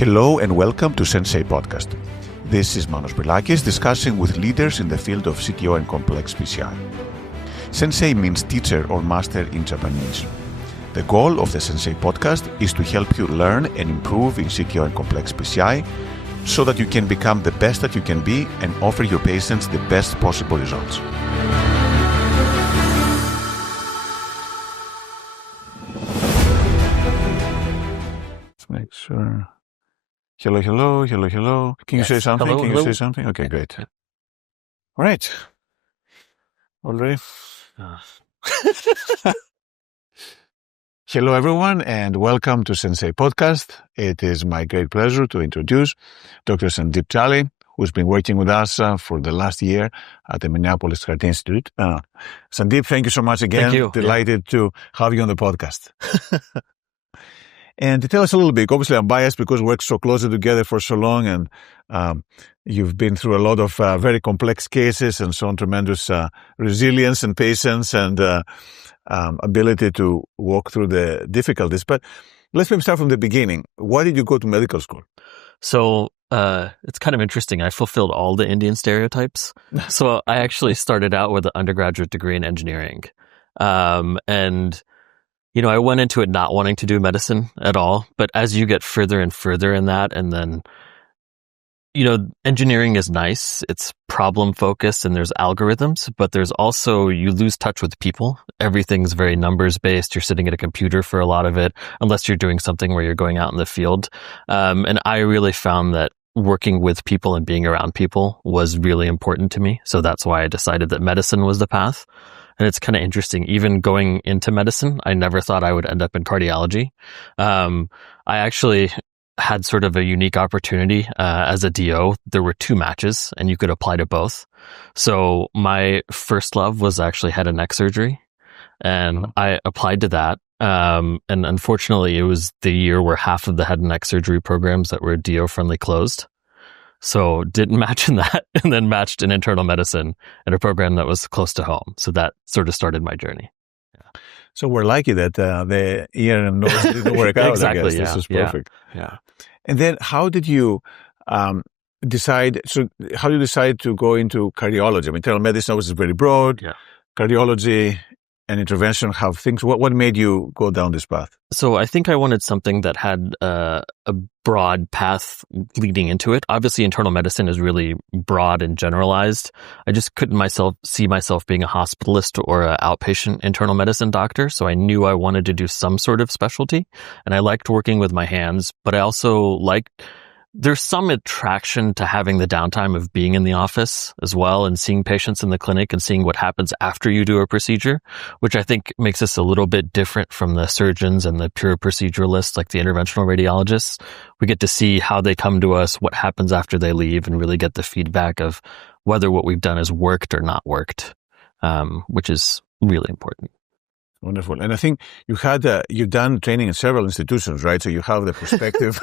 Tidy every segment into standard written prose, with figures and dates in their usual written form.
Hello and welcome to Sensei podcast. This is Manos Brilakis discussing with leaders in the field of CTO and complex PCI. Sensei means teacher or master in Japanese. The goal of the Sensei podcast is to help you learn and improve in CTO and complex PCI so that you can become the best that you can be and offer your patients the best possible results. Let's make sure. Hello. Can you say something? Hello, Can hello. you say something? Okay, great. All right. All ready? Hello, everyone, and welcome to Sensei Podcast. It is my great pleasure to introduce Dr. Sandeep Jalli, who's been working with us for the last year at the Minneapolis Heart Institute. Sandeep, thank you so much again. Thank you. Delighted to have you on the podcast. And to tell us a little bit, obviously I'm biased because we worked so closely together for so long, and you've been through a lot of very complex cases and shown tremendous resilience and patience and ability to walk through the difficulties. But let's maybe start from the beginning. Why did you go to medical school? So it's kind of interesting. I fulfilled all the Indian stereotypes. So I actually started out with an undergraduate degree in engineering. And I went into it not wanting to do medicine at all. But as you get further and further in that, and then, engineering is nice. It's problem focused and there's algorithms, but there's also, you lose touch with people. Everything's very numbers based. You're sitting at a computer for a lot of it, unless you're doing something where you're going out in the field. And I really found that working with people and being around people was really important to me. So that's why I decided that medicine was the path. And it's kind of interesting, even going into medicine, I never thought I would end up in cardiology. I actually had sort of a unique opportunity as a DO. There were two matches and you could apply to both. So my first love was actually head and neck surgery. And I applied to that. And unfortunately, it was the year where half of the head and neck surgery programs that were DO friendly closed. So didn't match in that, and then matched in internal medicine at a program that was close to home. So that sort of started my journey. Yeah. So we're lucky that the ear and nose didn't work out. Exactly. I guess. This is perfect. Yeah. And then how did you decide? So how do you decide to go into cardiology? I mean, internal medicine is very broad. Yeah. Cardiology and intervention have things. What made you go down this path? So I think I wanted something that had a broad path leading into it. Obviously, internal medicine is really broad and generalized. I just couldn't see myself being a hospitalist or an outpatient internal medicine doctor. So I knew I wanted to do some sort of specialty. And I liked working with my hands, but I also there's some attraction to having the downtime of being in the office as well and seeing patients in the clinic and seeing what happens after you do a procedure, which I think makes us a little bit different from the surgeons and the pure proceduralists like the interventional radiologists. We get to see how they come to us, what happens after they leave, and really get the feedback of whether what we've done has worked or not worked, which is really important. Wonderful. And I think you've done training in several institutions, right? So you have the perspective.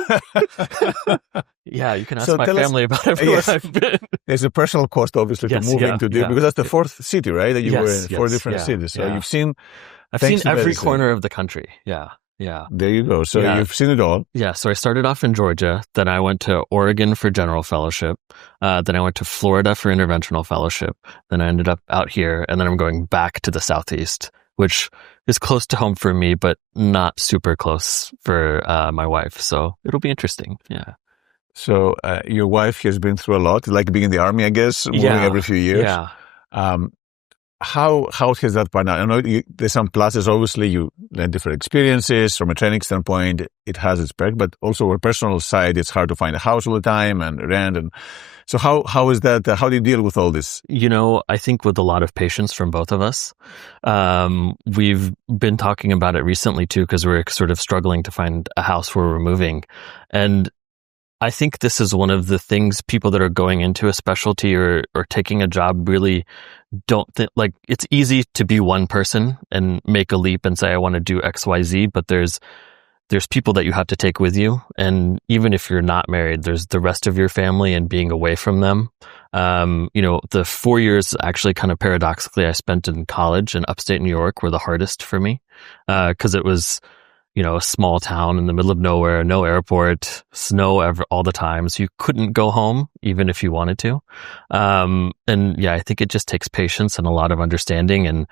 Yeah, you can ask my family about everywhere I've been. There's a personal cost, obviously, to moving to because that's the fourth city, right? That you were in four different cities. So you've seen... I've seen every corner of the country. Yeah. There you go. So you've seen it all. Yeah. So I started off in Georgia. Then I went to Oregon for general fellowship. Then I went to Florida for interventional fellowship. Then I ended up out here. And then I'm going back to the Southeast, which is close to home for me, but not super close for my wife. So it'll be interesting. Yeah. So your wife has been through a lot, like being in the army, I guess, moving every few years. Yeah. How has that part out? I know there's some pluses. Obviously, you learn different experiences. From a training standpoint, it has its perk, but also on a personal side, it's hard to find a house all the time and rent. And so how is that? How do you deal with all this? I think with a lot of patience from both of us. We've been talking about it recently too, because we're sort of struggling to find a house where we're moving. And I think this is one of the things people that are going into a specialty or taking a job really don't think, it's easy to be one person and make a leap and say, I want to do X, Y, Z, but there's people that you have to take with you. And even if you're not married, there's the rest of your family and being away from them. The 4 years actually kind of paradoxically I spent in college in upstate New York were the hardest for me. 'Cause it was, a small town in the middle of nowhere, no airport, snow all the time. So you couldn't go home even if you wanted to. And yeah, I think it just takes patience and a lot of understanding. And,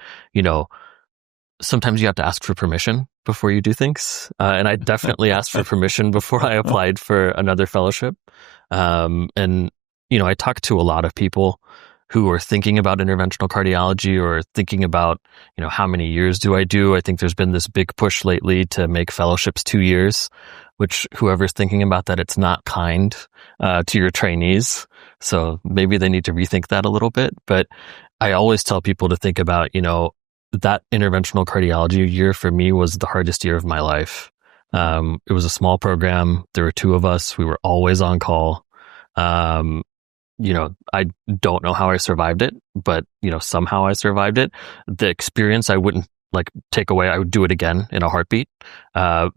sometimes you have to ask for permission before you do things. And I definitely asked for permission before I applied for another fellowship. And, I talked to a lot of people who are thinking about interventional cardiology or thinking about, how many years do I do? I think there's been this big push lately to make fellowships 2 years, which whoever's thinking about that, it's not kind to your trainees. So maybe they need to rethink that a little bit. But I always tell people to think about, that interventional cardiology year for me was the hardest year of my life. It was a small program. There were 2 of us. We were always on call. I don't know how I survived it, but, somehow I survived it. The experience I wouldn't take away. I would do it again in a heartbeat. I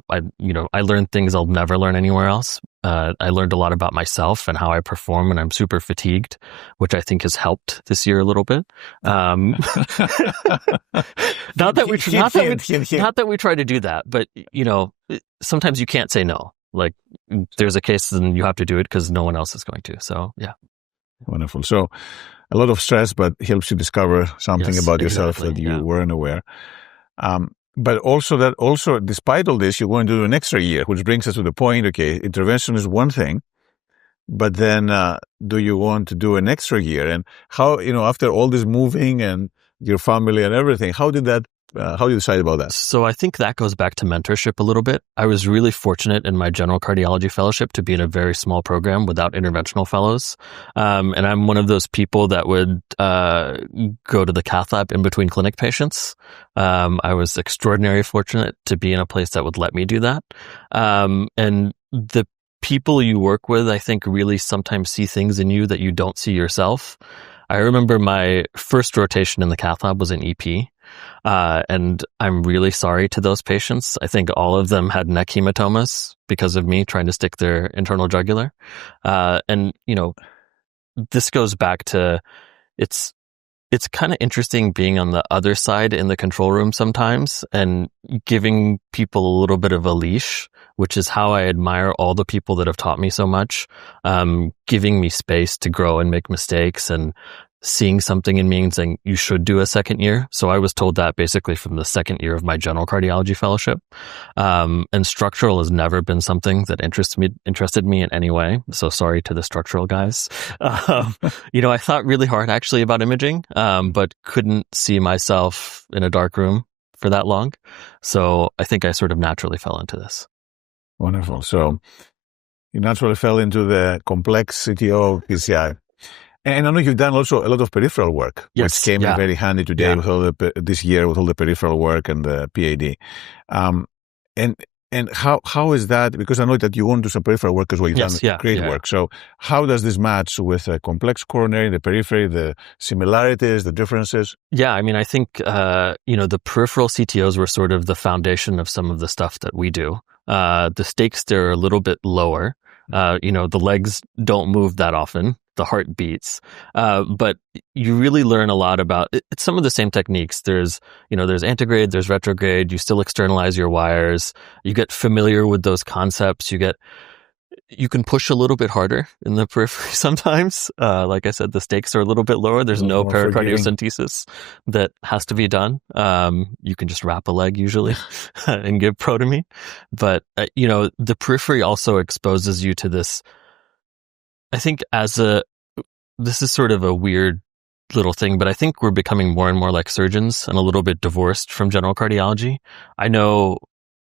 learned things I'll never learn anywhere else. I learned a lot about myself and how I perform when I'm super fatigued, which I think has helped this year a little bit. Not that we try to do that, but, sometimes you can't say no. There's a case and you have to do it because no one else is going to. So, yeah. Wonderful. So a lot of stress, but helps you discover something about yourself that you weren't aware. But also despite all this, you're going to do an extra year, which brings us to the point, okay, intervention is one thing, but then do you want to do an extra year? And how, after all this moving and your family and everything, how do you decide about that? So I think that goes back to mentorship a little bit. I was really fortunate in my general cardiology fellowship to be in a very small program without interventional fellows. And I'm one of those people that would go to the cath lab in between clinic patients. I was extraordinarily fortunate to be in a place that would let me do that. And the people you work with, I think, really sometimes see things in you that you don't see yourself. I remember my first rotation in the cath lab was in EP. And I'm really sorry to those patients. I think all of them had neck hematomas because of me trying to stick their internal jugular. And, this goes back to it's kind of interesting being on the other side in the control room sometimes and giving people a little bit of a leash, which is how I admire all the people that have taught me so much, giving me space to grow and make mistakes and seeing something in me and saying, you should do a second year. So I was told that basically from the second year of my general cardiology fellowship. And structural has never been something that interested me in any way. So sorry to the structural guys. I thought really hard actually about imaging, but couldn't see myself in a dark room for that long. So I think I sort of naturally fell into this. Wonderful. So you naturally fell into the complexity of PCI. And I know you've done also a lot of peripheral work, which came in very handy today with all this year with all the peripheral work and the PAD. And how is that? Because I know that you want to do some peripheral work as well. You've done great work. So how does this match with a complex coronary, the periphery, the similarities, the differences? Yeah, I mean, I think, the peripheral CTOs were sort of the foundation of some of the stuff that we do. The stakes there are a little bit lower. The legs don't move that often. The heart beats. But you really learn a lot about it's some of the same techniques. There's antegrade, there's retrograde. You still externalize your wires. You get familiar with those concepts. You can push a little bit harder in the periphery sometimes. Like I said, the stakes are a little bit lower. There's no pericardiocentesis that has to be done. You can just wrap a leg usually and give protomy. But, the periphery also exposes you to this. I think this is sort of a weird little thing, but I think we're becoming more and more like surgeons and a little bit divorced from general cardiology. I know,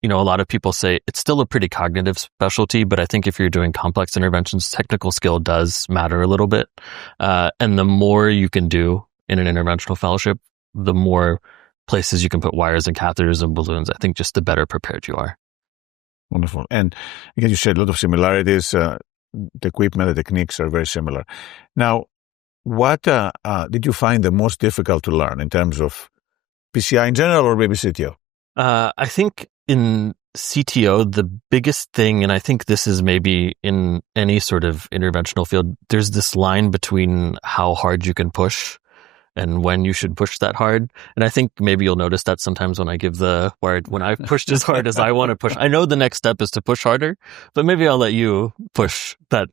a lot of people say it's still a pretty cognitive specialty, but I think if you're doing complex interventions, technical skill does matter a little bit. And the more you can do in an interventional fellowship, the more places you can put wires and catheters and balloons, I think just the better prepared you are. Wonderful. And again, you said a lot of similarities. The equipment, the techniques are very similar. Now, what did you find the most difficult to learn in terms of PCI in general or maybe CTO? I think in CTO, the biggest thing, and I think this is maybe in any sort of interventional field, there's this line between how hard you can push and when you should push that hard. And I think maybe you'll notice that sometimes when I give when I've pushed as hard as I want to push, I know the next step is to push harder, but maybe I'll let you push that,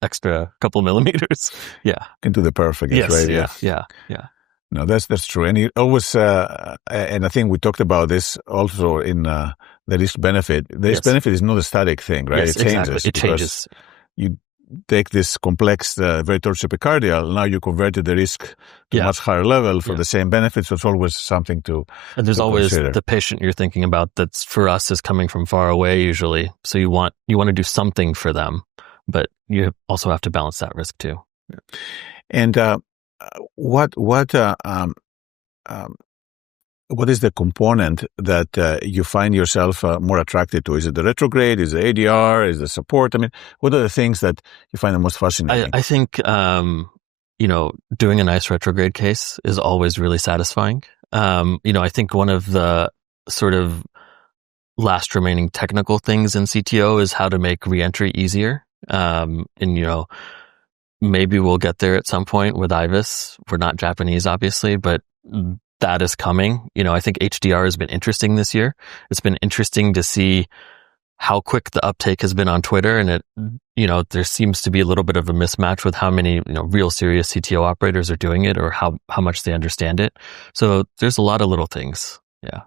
extra couple millimeters. Yeah. Can do the perfect, yes, right? Yeah. No, that's true. And you always, and I think we talked about this also in the risk benefit. The risk benefit is not a static thing, right? Yes, it changes. Exactly. It changes. You take this complex, very tortuous epicardial, now you converted the risk to a much higher level for the same benefits. So it's always something to And there's to always consider. the patient you're thinking about that's for us is coming from far away usually. So you want to do something for them, but you also have to balance that risk too. And what is the component that you find yourself more attracted to? Is it the retrograde? Is it ADR? Is it support? I mean, what are the things that you find the most fascinating? I think, doing a nice retrograde case is always really satisfying. I think one of the sort of last remaining technical things in CTO is how to make reentry easier. Maybe we'll get there at some point with IVUS. We're not Japanese, obviously, but that is coming. I think HDR has been interesting this year. It's been interesting to see how quick the uptake has been on Twitter. And there seems to be a little bit of a mismatch with how many, real serious CTO operators are doing it or how much they understand it. So there's a lot of little things. Yeah.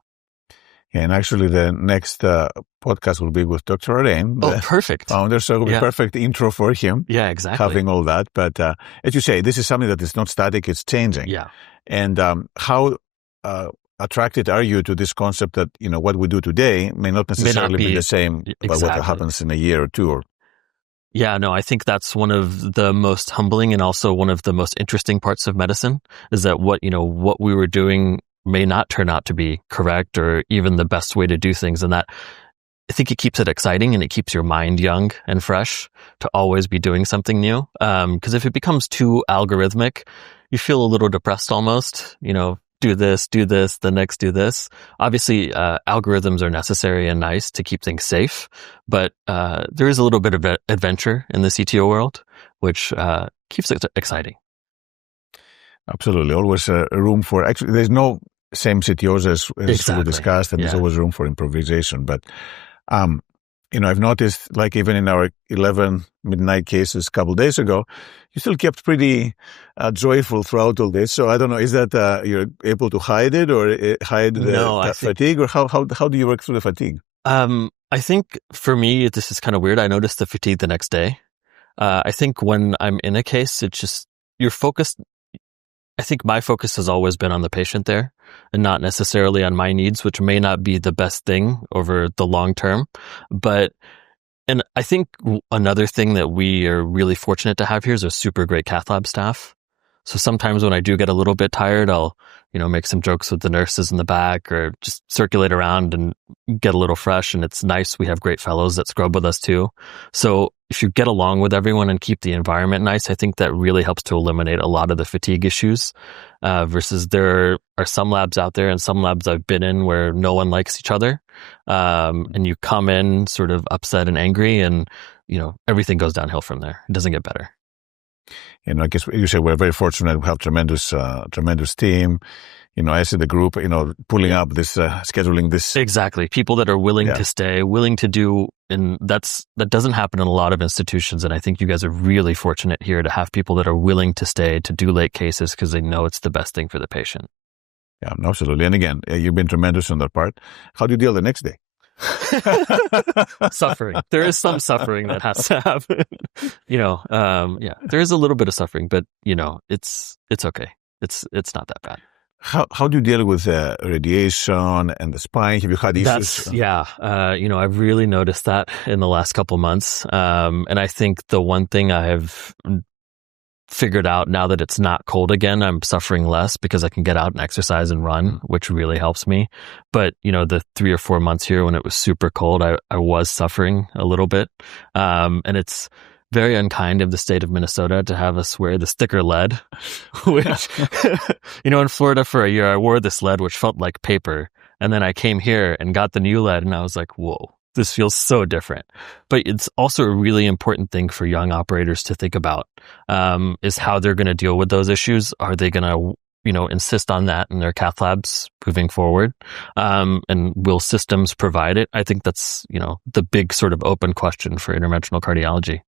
And actually, the next podcast will be with Dr. Arain, the perfect founder. So it will be perfect intro for him. Yeah, exactly. Having all that. But as you say, this is something that is not static, it's changing. Yeah. And how attracted are you to this concept that, what we do today may not necessarily be the same about what happens in a year or two? Yeah, no, I think that's one of the most humbling and also one of the most interesting parts of medicine is that what we were doing may not turn out to be correct or even the best way to do things. And that, I think it keeps it exciting and it keeps your mind young and fresh to always be doing something new. Because if it becomes too algorithmic, you feel a little depressed almost, do this, the next do this. Obviously, algorithms are necessary and nice to keep things safe, but there is a little bit of adventure in the CTO world, which keeps it exciting. Absolutely. Always room for, actually, there's no same CTOs as we discussed, and there's always room for improvisation. But, I've noticed, like even in our 11 midnight cases a couple of days ago, you still kept pretty joyful throughout all this. So I don't know, is that you're able to hide it or hide the fatigue, or how do you work through the fatigue? I think for me, this is kind of weird. I noticed the fatigue the next day. I think when I'm in a case, it's just, you're focused. I think my focus has always been on the patient there and not necessarily on my needs, which may not be the best thing over the long term. And I think another thing that we are really fortunate to have here is a super great cath lab staff. So sometimes when I do get a little bit tired, I'll, make some jokes with the nurses in the back or just circulate around and get a little fresh. And it's nice. We have great fellows that scrub with us too. So if you get along with everyone and keep the environment nice, I think that really helps to eliminate a lot of the fatigue issues. Versus there are some labs out there and some labs I've been in where no one likes each other. And you come in sort of upset and angry and, everything goes downhill from there. It doesn't get better. I guess you say we're very fortunate. We have tremendous team. I see the group, pulling up this, scheduling this. Exactly. People that are willing to stay, willing to do, and that doesn't happen in a lot of institutions. And I think you guys are really fortunate here to have people that are willing to stay, to do late cases because they know it's the best thing for the patient. Yeah, absolutely. And again, you've been tremendous on that part. How do you deal the next day? Suffering. There is some suffering that has to happen. There is a little bit of suffering, but it's okay. It's not that bad. How do you deal with radiation and the spine? Have you had issues? I've really noticed that in the last couple months. And I think the one thing I have figured out now that it's not cold again, I'm suffering less because I can get out and exercise and run, which really helps me. But, the 3 or 4 months here when it was super cold, I was suffering a little bit. And it's very unkind of the state of Minnesota to have us wear this thicker lead, which, in Florida for a year, I wore this lead, which felt like paper. And then I came here and got the new lead and I was like, whoa, this feels so different. But it's also a really important thing for young operators to think about, is how they're going to deal with those issues. Are they going to, insist on that in their cath labs moving forward? And will systems provide it? I think that's, the big sort of open question for interventional cardiology.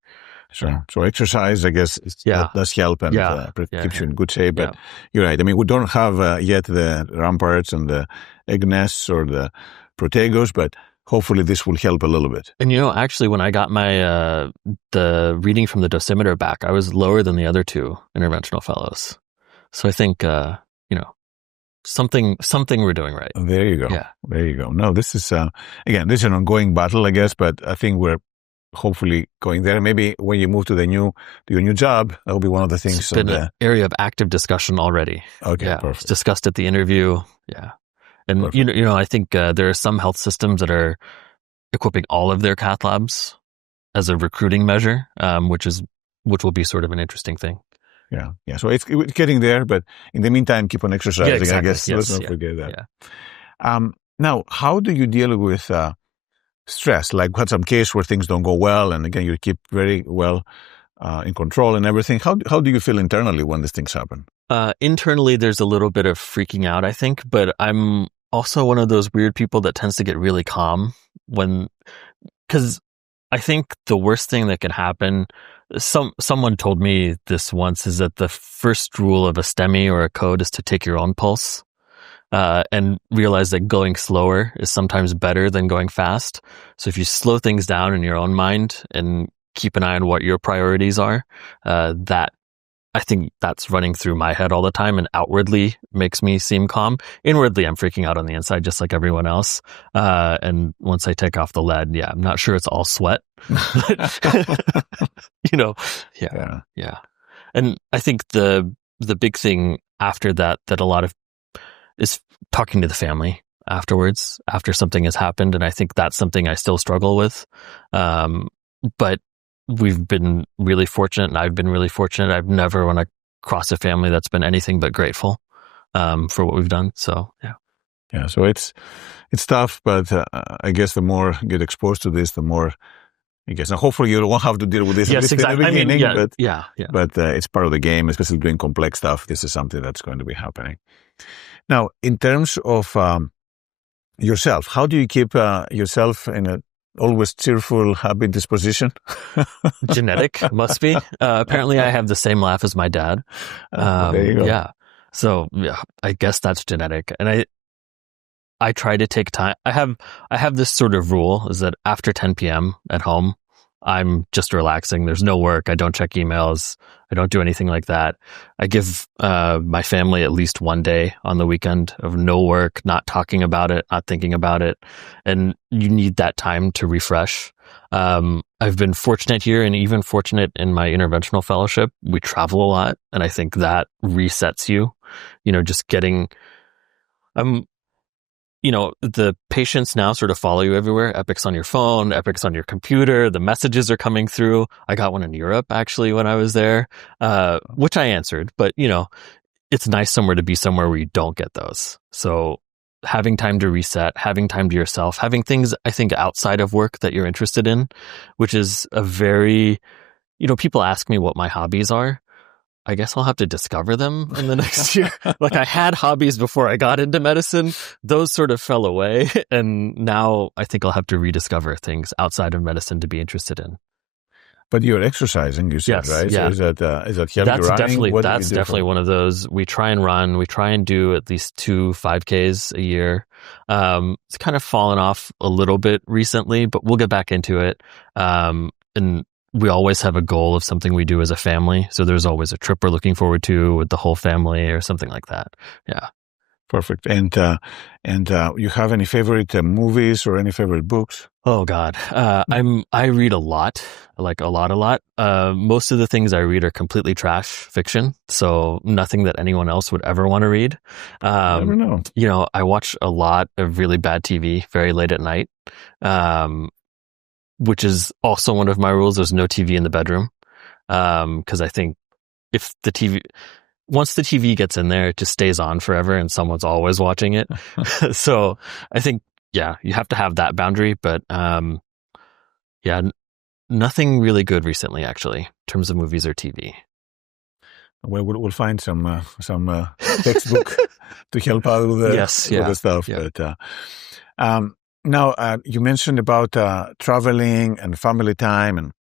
Sure. So exercise, I guess, that does help and keeps you in good shape. But you're right. I mean, we don't have yet the ramparts and the egg nests or the protegos, but hopefully this will help a little bit. And actually, when I got my the reading from the dosimeter back, I was lower than the other two interventional fellows. So I think something we're doing right. There you go. Yeah. There you go. No, this is again, this is an ongoing battle, I guess, but I think we're hopefully going there. Maybe when you move to your new job, that'll be one of the things. It's been an area of active discussion already. Okay, yeah, perfect. It's discussed at the interview. Yeah, and perfect. I think there are some health systems that are equipping all of their cath labs as a recruiting measure, which will be sort of an interesting thing. Yeah. So it's getting there, but in the meantime, keep on exercising. Yeah, exactly. I guess Yes, let's not forget that. Yeah. Now, how do you deal with stress? Like, we had some case where things don't go well, and again, you keep very well in control and everything. How do you feel internally when these things happen? Internally, there's a little bit of freaking out, I think, but I'm also one of those weird people that tends to get really calm because I think the worst thing that can happen, someone told me this once, is that the first rule of a STEMI or a code is to take your own pulse. And realize that going slower is sometimes better than going fast. So if you slow things down in your own mind and keep an eye on what your priorities are, I think that's running through my head all the time, and outwardly makes me seem calm. Inwardly, I'm freaking out on the inside, just like everyone else. And once I take off the lead, I'm not sure it's all sweat. Yeah. And I think the big thing after that a lot of is talking to the family afterwards, after something has happened. And I think that's something I still struggle with. But we've been really fortunate, and I've been really fortunate. I've never run across a family that's been anything but grateful for what we've done. So, yeah. Yeah, so it's tough, but I guess the more you get exposed to this, the more, I guess, and hopefully you won't have to deal with this yes, exactly. in the beginning, but it's part of the game, especially doing complex stuff. This is something that's going to be happening. Now, in terms of yourself, how do you keep yourself in a always cheerful, happy disposition? Genetic, must be. Apparently, I have the same laugh as my dad. There you go. Yeah. So, I guess that's genetic. And I try to take time. I have this sort of rule, is that after 10 p.m. at home, I'm just relaxing. There's no work. I don't check emails. I don't do anything like that. I give my family at least one day on the weekend of no work, not talking about it, not thinking about it. And you need that time to refresh. I've been fortunate here, and even fortunate in my interventional fellowship. We travel a lot, and I think that resets you. Just getting... the patients now sort of follow you everywhere. Epic's on your phone, Epic's on your computer. The messages are coming through. I got one in Europe, actually, when I was there, which I answered. But, it's nice somewhere to be somewhere where you don't get those. So having time to reset, having time to yourself, having things, I think, outside of work that you're interested in, which is a very, people ask me what my hobbies are. I guess I'll have to discover them in the next year. Like, I had hobbies before I got into medicine. Those sort of fell away. And now I think I'll have to rediscover things outside of medicine to be interested in. But you're exercising, you said, yes, right? Yeah. So is that heavy running? That's definitely one of those. We try and run. We try and do at least 2 5Ks a year. It's kind of fallen off a little bit recently, but we'll get back into it. And we always have a goal of something we do as a family. So there's always a trip we're looking forward to with the whole family or something like that. Yeah. Perfect. And you have any favorite movies or any favorite books? Oh God. I read a lot, like a lot. Most of the things I read are completely trash fiction. So nothing that anyone else would ever want to read. Never know. I watch a lot of really bad TV very late at night. Which is also one of my rules. There's no TV in the bedroom. Because I think once the TV gets in there, it just stays on forever and someone's always watching it. So I think yeah, you have to have that boundary. But yeah, nothing really good recently, actually, in terms of movies or TV. Well, we'll find some textbook to help out with the stuff. Yeah. But now you mentioned about traveling and family time, and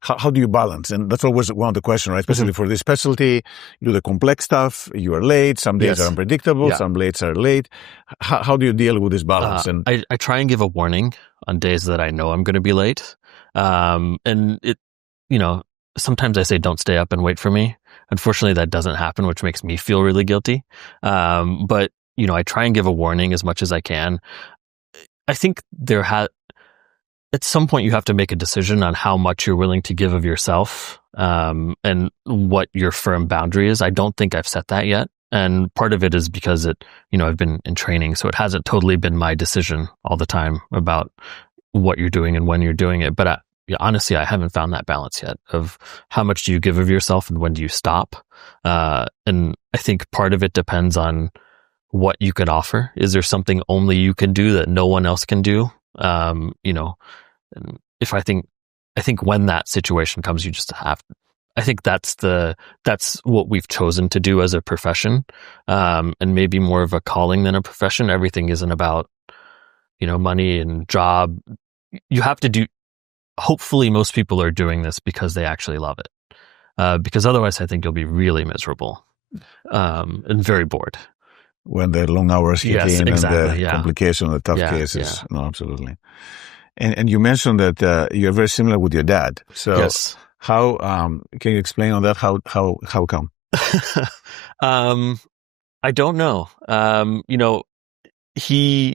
how do you balance? And that's always one of the questions, right? Especially for this specialty, you do the complex stuff. You are late. Some days are unpredictable. Yeah. Some days are late. How do you deal with this balance? And I try and give a warning on days that I know I'm going to be late. And it, sometimes I say, don't stay up and wait for me. Unfortunately, that doesn't happen, which makes me feel really guilty. But, I try and give a warning as much as I can. I think at some point you have to make a decision on how much you're willing to give of yourself, and what your firm boundary is. I don't think I've set that yet. And part of it is because I've been in training, so it hasn't totally been my decision all the time about what you're doing and when you're doing it. But honestly, I haven't found that balance yet of how much do you give of yourself and when do you stop. And I think part of it depends on what you can offer. Is there something only you can do that no one else can do? And if I think when that situation comes, you just have. I think that's what we've chosen to do as a profession, and maybe more of a calling than a profession. Everything isn't about money and job. You have to do. Hopefully, most people are doing this because they actually love it. Because otherwise, I think you'll be really miserable, and very bored. When the long hours hit in exactly, and the complication, the tough cases. Yeah. No, absolutely. And you mentioned that you're very similar with your dad. So yes. How can you explain on that? How come? I don't know. He,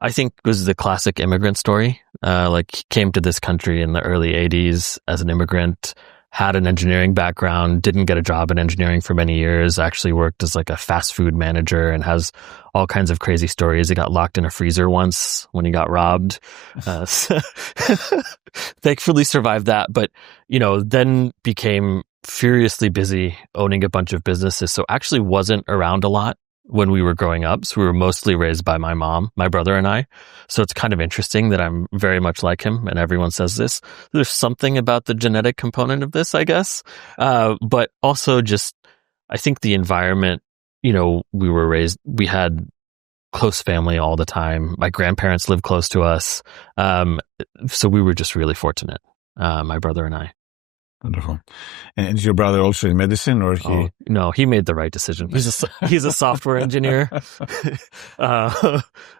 I think, was the classic immigrant story. He came to this country in the early 80s as an immigrant, had an engineering background, didn't get a job in engineering for many years, actually worked as a fast food manager, and has all kinds of crazy stories. He got locked in a freezer once when he got robbed. Thankfully survived that, but, then became furiously busy owning a bunch of businesses. So actually wasn't around a lot when we were growing up. So we were mostly raised by my mom, my brother, and I. So it's kind of interesting that I'm very much like him, and everyone says this. There's something about the genetic component of this, I guess. But also just, I think the environment, we were raised, we had close family all the time. My grandparents lived close to us. So we were just really fortunate, my brother and I. Wonderful. And is your brother also in medicine, or he? No, he made the right decision. He's a software engineer,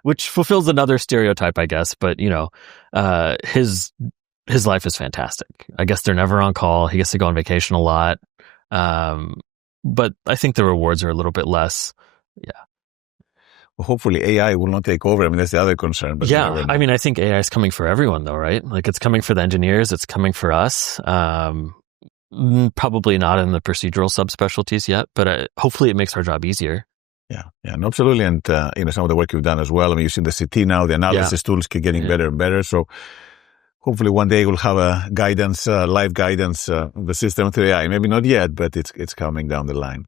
which fulfills another stereotype, I guess. But his life is fantastic. I guess they're never on call. He gets to go on vacation a lot. But I think the rewards are a little bit less. Yeah. Well, hopefully AI will not take over. I mean, that's the other concern. But yeah, I mean, I think AI is coming for everyone, though, right? It's coming for the engineers. It's coming for us. Probably not in the procedural subspecialties yet, but hopefully it makes our job easier. Yeah, no, absolutely. And some of the work you've done as well. I mean, you've seen the CT now. The analysis tools keep getting better and better. So hopefully one day we'll have a guidance, live guidance of the system through AI. Maybe not yet, but it's coming down the line.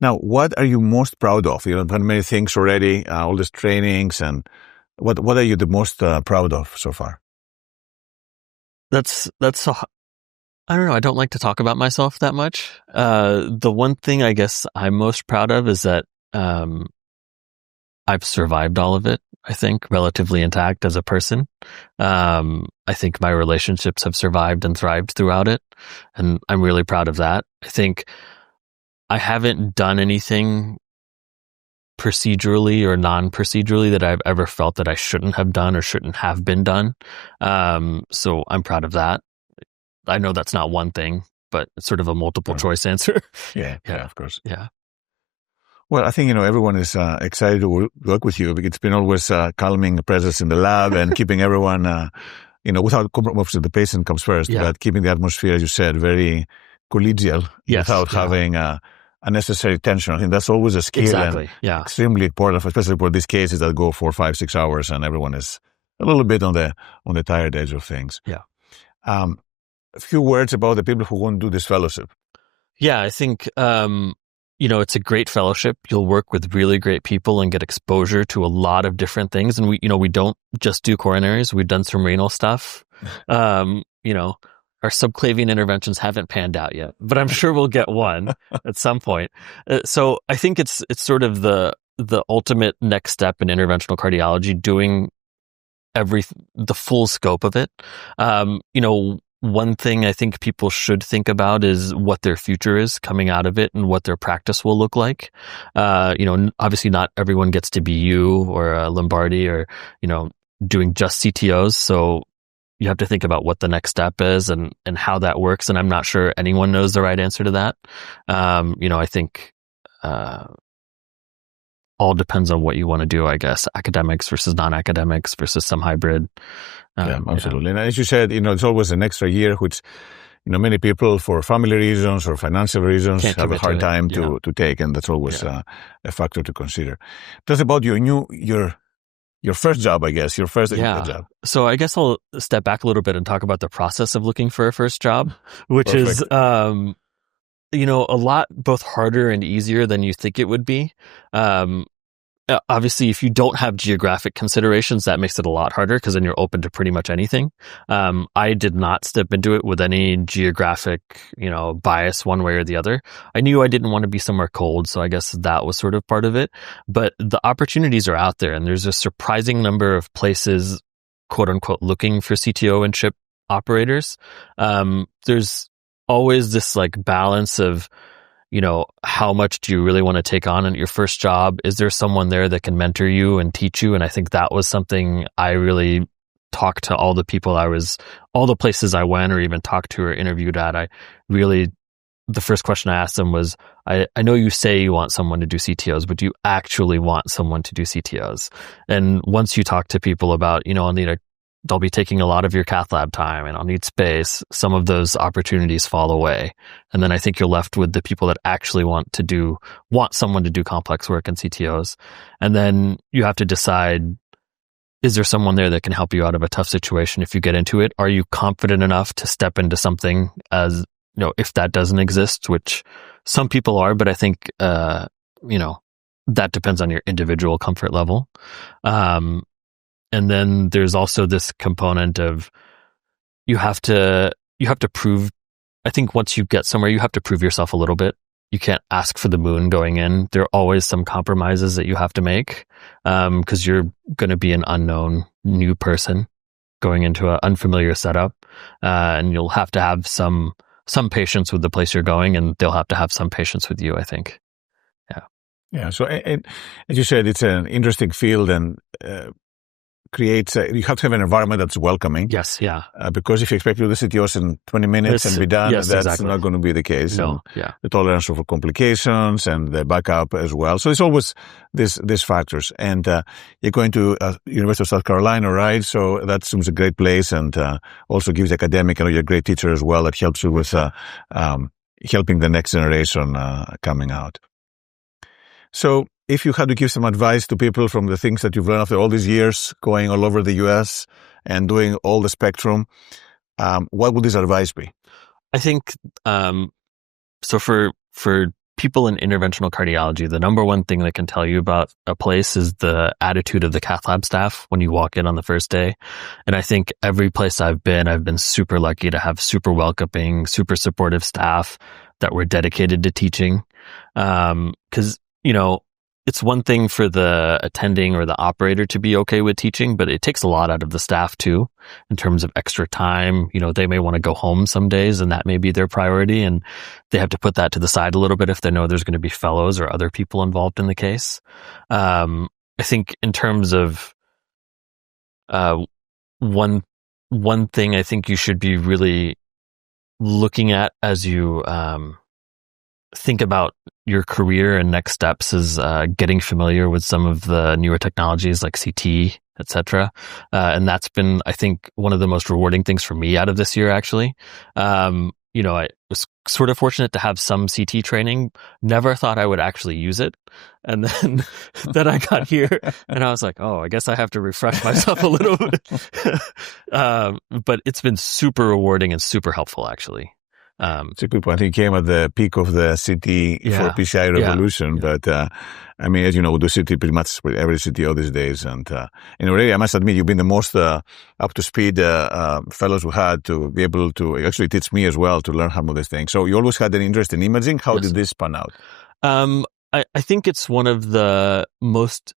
Now, what are you most proud of? You've done many things already, all these trainings, and what are you the most proud of so far? That's I don't know. I don't like to talk about myself that much. The one thing I guess I'm most proud of is that I've survived all of it, I think, relatively intact as a person. I think my relationships have survived and thrived throughout it, and I'm really proud of that. I think I haven't done anything procedurally or non-procedurally that I've ever felt that I shouldn't have done or shouldn't have been done. So I'm proud of that. I know that's not one thing, but it's sort of a multiple choice answer. Yeah, of course. Yeah. Well, I think, everyone is excited to work with you. It's been always calming presence in the lab and keeping everyone, without obviously the patient comes first, but keeping the atmosphere, as you said, very collegial without having unnecessary tension. I think that's always a skill and extremely important, especially for these cases that go for 5, 6 hours and everyone is a little bit on the tired edge of things. Yeah. A few words about the people who want to do this fellowship. Yeah, I think it's a great fellowship. You'll work with really great people and get exposure to a lot of different things. And we don't just do coronaries. We've done some renal stuff. Our subclavian interventions haven't panned out yet, but I'm sure we'll get one at some point. So I think it's sort of the ultimate next step in interventional cardiology, doing the full scope of it. One thing I think people should think about is what their future is coming out of it and what their practice will look like. Obviously not everyone gets to be you or a Lombardi or, doing just CTOs. So you have to think about what the next step is and how that works. And I'm not sure anyone knows the right answer to that. I think, all depends on what you want to do, I guess. Academics versus non-academics versus some hybrid. Absolutely. And as you said, it's always an extra year, which, many people for family reasons or financial reasons have a hard time to take. And that's always a factor to consider. Tell us about your first job, I guess, your first job. So I guess I'll step back a little bit and talk about the process of looking for a first job, which is, a lot both harder and easier than you think it would be. Obviously, if you don't have geographic considerations, that makes it a lot harder because then you're open to pretty much anything. I did not step into it with any geographic, bias one way or the other. I knew I didn't want to be somewhere cold, so I guess that was sort of part of it. But the opportunities are out there, and there's a surprising number of places, quote unquote, looking for CTO and ship operators. There's always this balance of, how much do you really want to take on in your first job? Is there someone there that can mentor you and teach you? And I think that was something I really talked to all the people all the places I went or even talked to or interviewed at. The first question I asked them was, I know you say you want someone to do CTOs, but do you actually want someone to do CTOs? And once you talk to people about, they'll be taking a lot of your cath lab time and I'll need space, some of those opportunities fall away. And then I think you're left with the people that actually want someone to do complex work in CTOs. And then you have to decide, is there someone there that can help you out of a tough situation if you get into it? Are you confident enough to step into something as, if that doesn't exist, which some people are, but I think, that depends on your individual comfort level. And then there's also this component of you have to prove, I think once you get somewhere, you have to prove yourself a little bit. You can't ask for the moon going in. There are always some compromises that you have to make because you're going to be an unknown new person going into an unfamiliar setup. And you'll have to have some patience with the place you're going, and they'll have to have some patience with you, I think. Yeah. So as you said, it's an interesting field and you have to have an environment that's welcoming. Yes, yeah. Because if you expect to do the CTOs in 20 minutes and be done, that's exactly not going to be the case. No, the tolerance for complications and the backup as well. So it's always these factors. And you're going to University of South Carolina, right? So that seems a great place and also gives academic, you're a great teacher as well. That helps you with helping the next generation coming out. So if you had to give some advice to people from the things that you've learned after all these years going all over the U.S. and doing all the spectrum, what would this advice be? I think, so for people in interventional cardiology, the number one thing they can tell you about a place is the attitude of the cath lab staff when you walk in on the first day. And I think every place I've been super lucky to have super welcoming, super supportive staff that were dedicated to teaching. 'Cause it's one thing for the attending or the operator to be okay with teaching, but it takes a lot out of the staff too, in terms of extra time. They may want to go home some days and that may be their priority, and they have to put that to the side a little bit if they know there's going to be fellows or other people involved in the case. I think in terms of one thing I think you should be really looking at as you think about your career and next steps is getting familiar with some of the newer technologies like CT, etc. And that's been, I think, one of the most rewarding things for me out of this year, actually. I was sort of fortunate to have some CT training, never thought I would actually use it. And then I got here and I was like, oh, I guess I have to refresh myself a little bit. But it's been super rewarding and super helpful, actually. It's a good point. I think it came at the peak of the CT for PCI revolution. Yeah. But I mean, as you know, we do CT pretty much with every CTO these days. And really, I must admit, you've been the most up to speed fellows we had to be able to actually teach me as well to learn some of these things. So you always had an interest in imaging. How did this pan out? I think it's one of the most,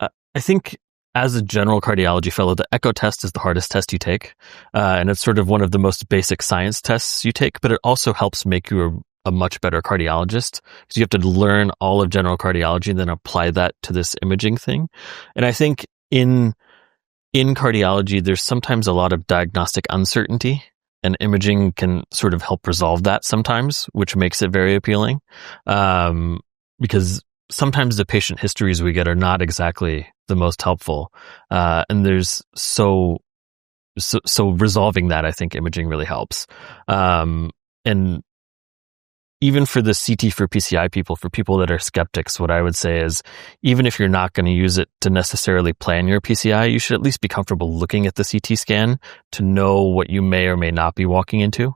I think as a general cardiology fellow, the echo test is the hardest test you take. And it's sort of one of the most basic science tests you take, but it also helps make you a much better cardiologist because you have to learn all of general cardiology and then apply that to this imaging thing. And I think in cardiology, there's sometimes a lot of diagnostic uncertainty, and imaging can sort of help resolve that sometimes, which makes it very appealing. Because sometimes the patient histories we get are not exactly the most helpful. And there's so resolving that, I think imaging really helps. And even for the CT for PCI people, for people that are skeptics, what I would say is, even if you're not going to use it to necessarily plan your PCI, you should at least be comfortable looking at the CT scan to know what you may or may not be walking into.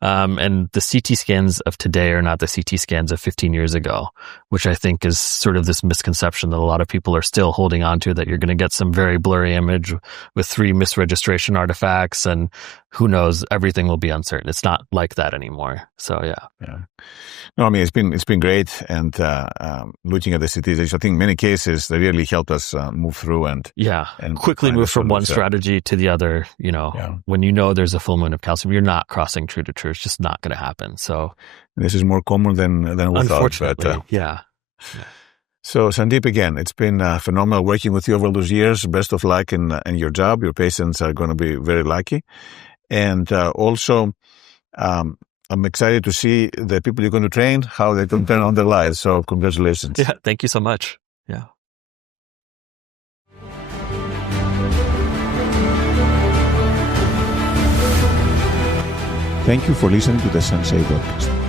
And the CT scans of today are not the CT scans of 15 years ago, which I think is sort of this misconception that a lot of people are still holding on to, that you're going to get some very blurry image with 3 misregistration artifacts and who knows, everything will be uncertain. It's not like that anymore. So yeah. No, I mean, it's been great. And looking at the CTs, I think in many cases they really helped us move through and quickly move from one strategy to the other. When you know there's a full moon of calcium, you're not crossing true to true. It's just not going to happen. So this is more common than we thought. Unfortunately, yeah. So Sandeep, again, it's been phenomenal working with you over those years. Best of luck in your job. Your patients are going to be very lucky. And also, I'm excited to see the people you're going to train, how they can turn on their lives. So congratulations. Yeah, thank you so much. Yeah. Thank you for listening to the Sensei podcast.